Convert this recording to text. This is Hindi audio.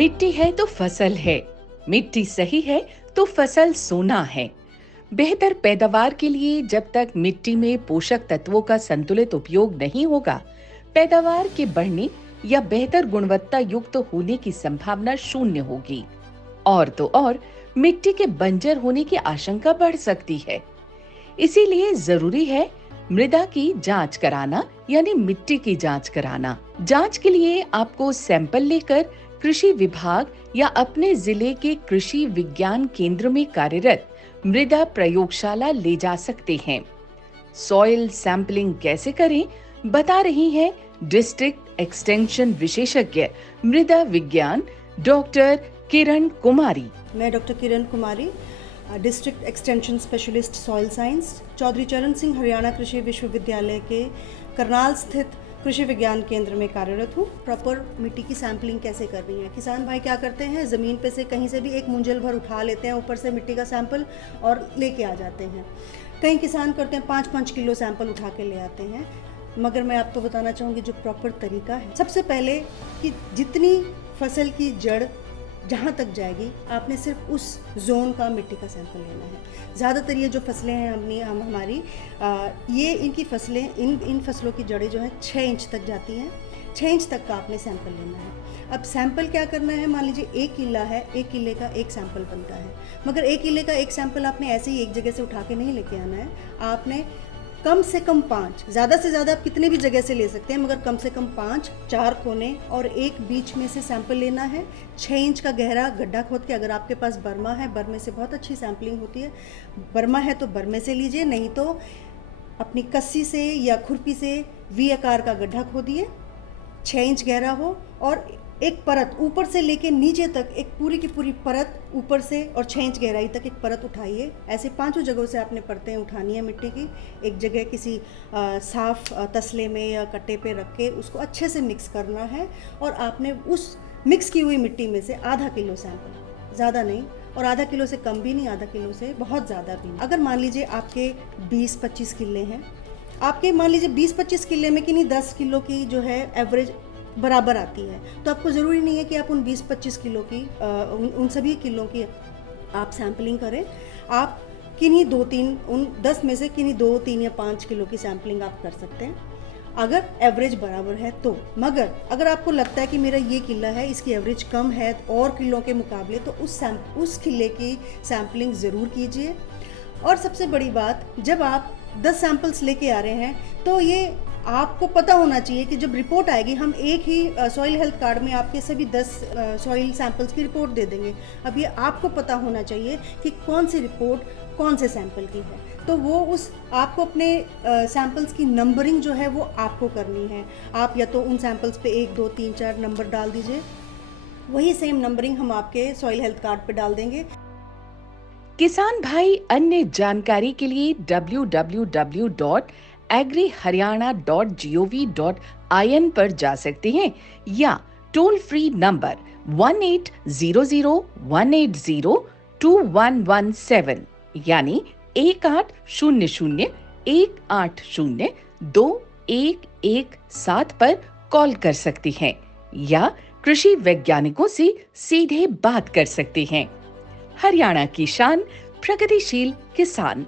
मिट्टी है तो फसल है, मिट्टी सही है तो फसल सोना है। बेहतर पैदावार के लिए जब तक मिट्टी में पोषक तत्वों का संतुलित उपयोग नहीं होगा, पैदावार के बढ़ने या बेहतर गुणवत्ता युक्त होने की संभावना शून्य होगी। और तो और मिट्टी के बंजर होने की आशंका बढ़ सकती है। इसीलिए जरूरी है मृदा की जांच कराना, यानी मिट्टी की जांच कराना। जांच के लिए आपको सैंपल लेकर कृषि विभाग या अपने जिले के कृषि विज्ञान केंद्र में कार्यरत मृदा प्रयोगशाला ले जा सकते हैं। सॉइल सैंपलिंग कैसे करें, बता रही हैं डिस्ट्रिक्ट एक्सटेंशन विशेषज्ञ मृदा विज्ञान डॉक्टर किरण कुमारी। मैं doctor Kiran Kumari, district extension specialist soil science, Chaudhary Charan Singh Haryana कृषि विश्वविद्यालय के करनाल स्थित कृषि विज्ञान केंद्र में कार्यरत हूँ। प्रॉपर मिट्टी की सैंपलिंग कैसे करनी है, किसान भाई क्या करते हैं, ज़मीन पे से कहीं से भी एक मुंजल भर उठा लेते हैं ऊपर से मिट्टी का सैंपल और लेके आ जाते हैं। कई किसान करते हैं 5-5 किलो सैंपल उठा के ले आते हैं। मगर मैं आपको बताना चाहूँगी जो प्रॉपर तरीका है, सबसे पहले कि जितनी फसल की जड़ जहाँ तक जाएगी आपने सिर्फ उस जोन का मिट्टी का सैंपल लेना है। ज़्यादातर ये जो फसलें हैं हमारी ये इनकी फसलें इन फसलों की जड़ें जो है 6 इंच तक जाती हैं। 6 इंच तक का आपने सैंपल लेना है। अब सैंपल क्या करना है, मान लीजिए 1 किला है, 1 किले का एक सैंपल बनता है, मगर 1 किले का एक सैंपल आपने ऐसे ही एक जगह से उठा के नहीं लेके आना है। आपने कम से कम 5, ज़्यादा से ज़्यादा आप कितने भी जगह से ले सकते हैं, मगर कम से कम 5, 4 कोने और एक बीच में से सैंपल लेना है। 6 इंच का गहरा गड्ढा खोद के, अगर आपके पास बर्मा है, बर्मे से बहुत अच्छी सैंपलिंग होती है। बर्मा है तो बर्मे से लीजिए, नहीं तो अपनी कस्सी से या खुरपी से वी आकार का गड्ढा खोदिए, 6 इंच गहरा हो, और एक परत ऊपर से लेके नीचे तक, एक पूरी की पूरी परत ऊपर से और 6 इंच गहराई तक एक परत उठाइए। ऐसे 5 जगहों से आपने परतें उठानी है मिट्टी की। एक जगह किसी साफ तसले में या कट्टे पे रख के उसको अच्छे से मिक्स करना है, और आपने उस मिक्स की हुई मिट्टी में से आधा किलो सैंपल, ज़्यादा नहीं और आधा किलो से कम भी नहीं, आधा किलो से बहुत ज़्यादा भी नहीं। अगर मान लीजिए आपके 20-25 किले हैं, आपके मान लीजिए 20-25 किले में कि नहीं 10 किलो की जो है एवरेज बराबर आती है, तो आपको ज़रूरी नहीं है कि आप उन 20-25 किलो की उन सभी किलो की आप सैंपलिंग करें। आप किन्हीं 2-3 उन 10 में से किन्हीं 2, 3 या 5 किलो की सैंपलिंग आप कर सकते हैं, अगर एवरेज बराबर है तो। मगर अगर आपको लगता है कि मेरा ये किला है, इसकी एवरेज कम है और किलों के मुकाबले, तो उस किले की सैंपलिंग ज़रूर कीजिए। और सबसे बड़ी बात, जब आप 10 सैंपल्स लेके आ रहे हैं तो ये आपको पता होना चाहिए कि जब रिपोर्ट आएगी, हम एक ही सॉइल हेल्थ कार्ड में आपके सभी 10 सॉइल सैंपल्स की रिपोर्ट दे देंगे। अब ये आपको पता होना चाहिए कि कौन सी रिपोर्ट कौन से सैंपल की है, तो वो उस आपको अपने सैंपल्स की नंबरिंग जो है वो आपको करनी है। आप या तो उन सैंपल्स पे 1, 2, 3, 4 नंबर डाल दीजिए, वही सेम नंबरिंग हम आपके सॉइल हेल्थ कार्ड पे डाल देंगे। किसान भाई अन्य जानकारी के लिए www.agriharyana.gov.in पर जा सकते हैं, या टोल फ्री नंबर 1800-180-2117 यानी 1800-180-2117 पर कॉल कर सकते हैं, या कृषि वैज्ञानिकों से सीधे बात कर सकते हैं। हरियाणा की शान, प्रगतिशील किसान।